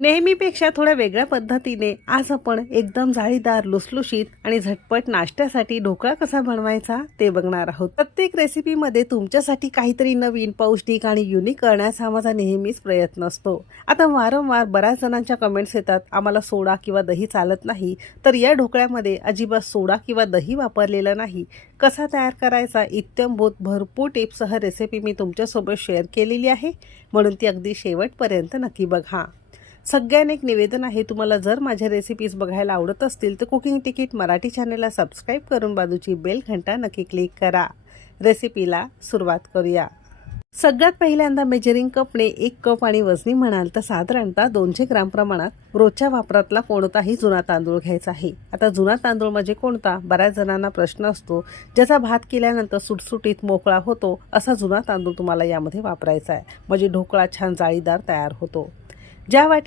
नेहमीपेक्षा थोड्या वेगळ्या पद्धतीने आज आपण एकदम जाळीदार, लुसलुशीत आणि झटपट नाश्त्यासाठी ढोकळा कसा बनवायचा ते बघणार आहोत. प्रत्येक रेसिपीमध्ये तुमच्यासाठी काहीतरी नवीन, पौष्टिक आणि युनिक करण्याचा माझा नेहमीच प्रयत्न असतो. आता वारंवार बऱ्याच जणांच्या कमेंट्स येतात, आम्हाला सोडा किंवा दही चालत नाही. तर या ढोकळ्यामध्ये अजिबात सोडा किंवा दही वापरलेलं नाही. कसा तयार करायचा इत्थंभूत भरपूर टिप्ससह रेसिपी मी तुमच्यासोबत शेअर केलेली आहे, म्हणून ती अगदी शेवटपर्यंत नक्की बघा. सगळ्यांना एक निवेदन आहे, तुम्हाला जर माझ्या रेसिपीज बघायला आवडत असतील तर कुकिंग तिकीट मराठी चॅनलला सबस्क्राईब करून बाजूची बेल घंटा नक्की क्लिक करा. रेसिपीला सुरुवात करूया. सगळ्यात पहिल्यांदा मेजरिंग कपने 1 कप आणि वजनी म्हणाल तर साधारणतः 200 ग्राम प्रमाणात रोजच्या वापरातला कोणताही जुना तांदूळ घ्यायचा आहे. आता जुना तांदूळ म्हणजे कोणता, बऱ्याच जणांना प्रश्न असतो. ज्याचा भात केल्यानंतर सुटसुटीत मोकळा होतो असा जुना तांदूळ तुम्हाला यामध्ये वापरायचा आहे, म्हणजे ढोकळा छान जाळीदार तयार होतो. ज्या वाटी